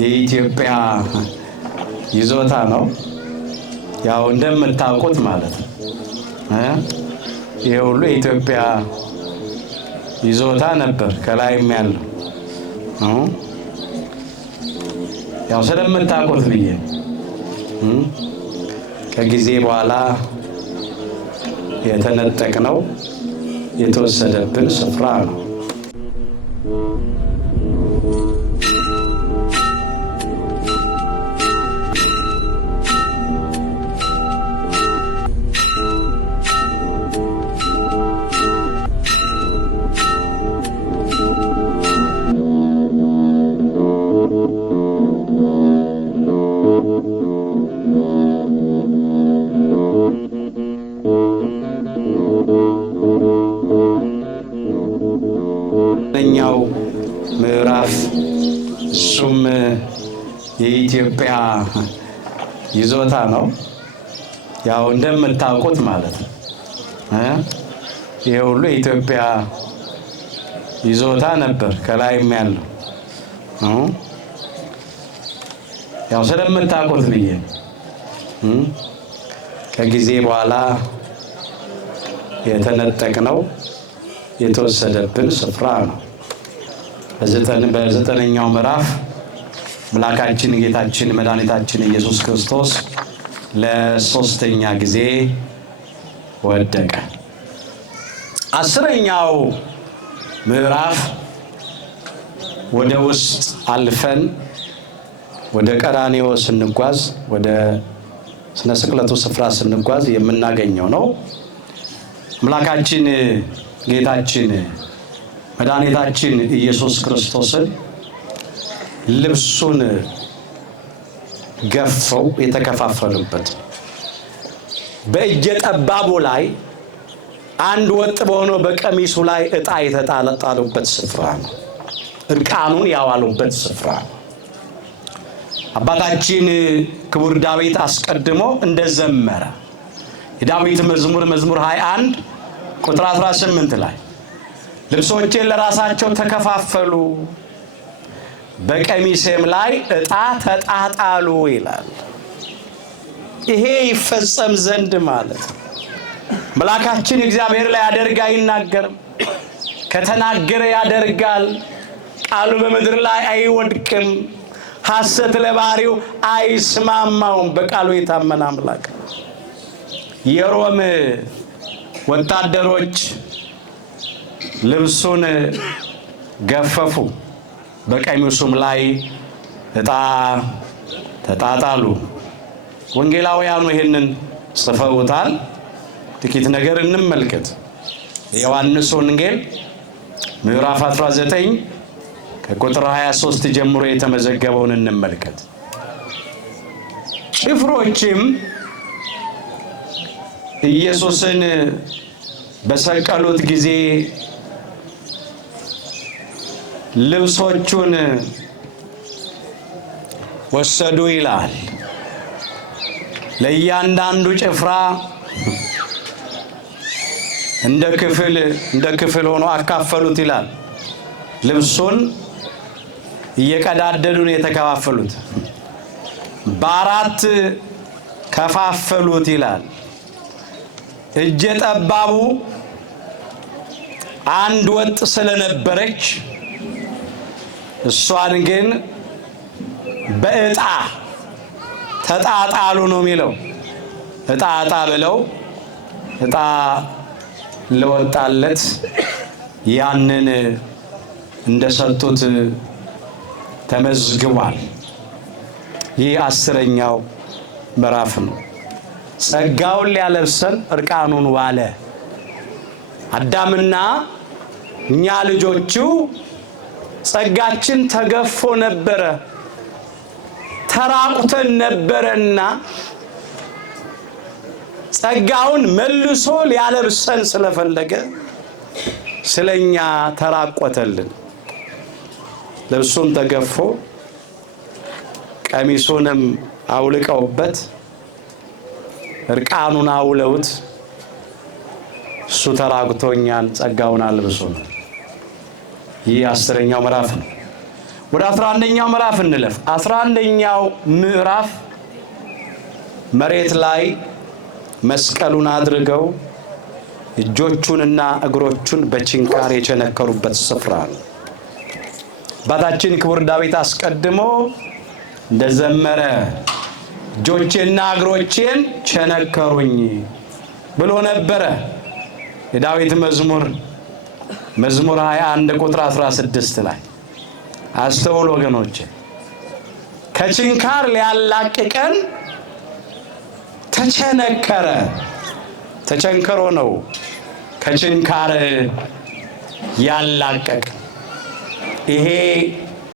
የኢትዮጵያ ይዞታ ነው። ያው እንደምታውቁት ማለት ነው ይሄ ሁሉ የኢትዮጵያ ይዞታ ነበር ከላይም ያለው ያው ስለምታውቁት ብዬ ከጊዜ በኋላ የተነጠቅነው የተወሰደብን ስፍራ ነው። ኛው ምዕራፍ እሱም የኢትዮጵያ ይዞታ ነው። ያው እንደምታውቁት ማለት ነው ይሄ ሁሉ የኢትዮጵያ ይዞታ ነበር ከላይም ያለው ያው ስለምታውቁት ብዬ ከጊዜ በኋላ የተነጠቅነው የተወሰደብን ስፍራ ነው። በዘጠነኛው ምዕራፍ አምላካችን ጌታችን መድኃኒታችን ኢየሱስ ክርስቶስ ለሶስተኛ ጊዜ ወደቀ። አስረኛው ምዕራፍ ወደ ውስጥ አልፈን ወደ ቀራንዮ ስንጓዝ ወደ ስነ ስቅለቱ ስፍራ ስንጓዝ የምናገኘው ነው። አምላካችን ጌታችን መድኃኒታችን ኢየሱስ ክርስቶስን ልብሱን ገፈው የተከፋፈሉበት በእጀ ጠባቡ ላይ አንድ ወጥ በሆነው በቀሚሱ ላይ ዕጣ የተጣሉበት ስፍራ ነው። እርቃኑን ያዋሉበት ስፍራ ነው። አባታችን ክቡር ዳዊት አስቀድሞ እንደዘመረ የዳዊት መዝሙር 21 ቁጥር 18 ላይ ልብሶቼን ለራሳቸው ተከፋፈሉ በቀሚሴም ላይ ዕጣ ተጣጣሉ ይላል። ይሄ ይፈጸም ዘንድ ማለት ነው። መልአካችን እግዚአብሔር ላይ ያደርጋ አይናገርም፣ ከተናገረ ያደርጋል። ቃሉ በምድር ላይ አይወድቅም፣ ሐሰት ለባህሪው አይስማማውም። በቃሉ የታመነ አምላክ። የሮም ወታደሮች ልብሱን ገፈፉ፣ በቀሚሱም ላይ ዕጣ ተጣጣሉ። ወንጌላውያኑ ይህንን ጽፈውታል። ጥቂት ነገር እንመልከት። የዮሐንስ ወንጌል ምዕራፍ 19 ከቁጥር 23 ጀምሮ የተመዘገበውን እንመልከት። ጭፍሮችም ኢየሱስን በሰቀሉት ጊዜ ልብሶቹን ወሰዱ ይላል። ለእያንዳንዱ ጭፍራ እንደ ክፍል ሆኖ አካፈሉት ይላል። ልብሱን እየቀዳደዱ ነው የተከፋፈሉት። በአራት ከፋፈሉት ይላል። እጀ ጠባቡ አንድ ወጥ ስለነበረች እሷን ግን በዕጣ ተጣጣሉ ነው የሚለው። ዕጣ ብለው ዕጣ ለወጣለት ያንን እንደሰጡት ተመዝግቧል። ይህ 10ኛው ምዕራፍ ነው። ጸጋውን ሊያለብሰን እርቃኑን ዋለ። አዳምና እኛ ልጆቹ ጸጋችን ተገፎ ነበረ፣ ተራቁተን ነበረና ጸጋውን መልሶ ሊያለብሰን ስለፈለገ ስለኛ ተራቆተልን። ልብሱን ተገፎ ቀሚሱንም አውልቀውበት እርቃኑን አውለውት እሱ ተራቁቶኛል ጸጋውን አልብሶን። ይህ 10ኛው ምዕራፍ ነው። ወደ 11ኛው ምዕራፍ እንለፍ። 11ኛው ምዕራፍ መሬት ላይ መስቀሉን አድርገው እጆቹንና እግሮቹን በችንካር የቸነከሩበት ስፍራ ነው። አባታችን ክቡር ዳዊት አስቀድሞ እንደዘመረ እጆቼና እግሮቼን ቸነከሩኝ ብሎ ነበረ። የዳዊት መዝሙር 21 ቁጥር 16 ላይ አስተውሉ ወገኖቼ። ከችንካር ሊያላቅቀን ተቸነከረ። ተቸንክሮ ነው ከችንካር ያላቀቅ። ይሄ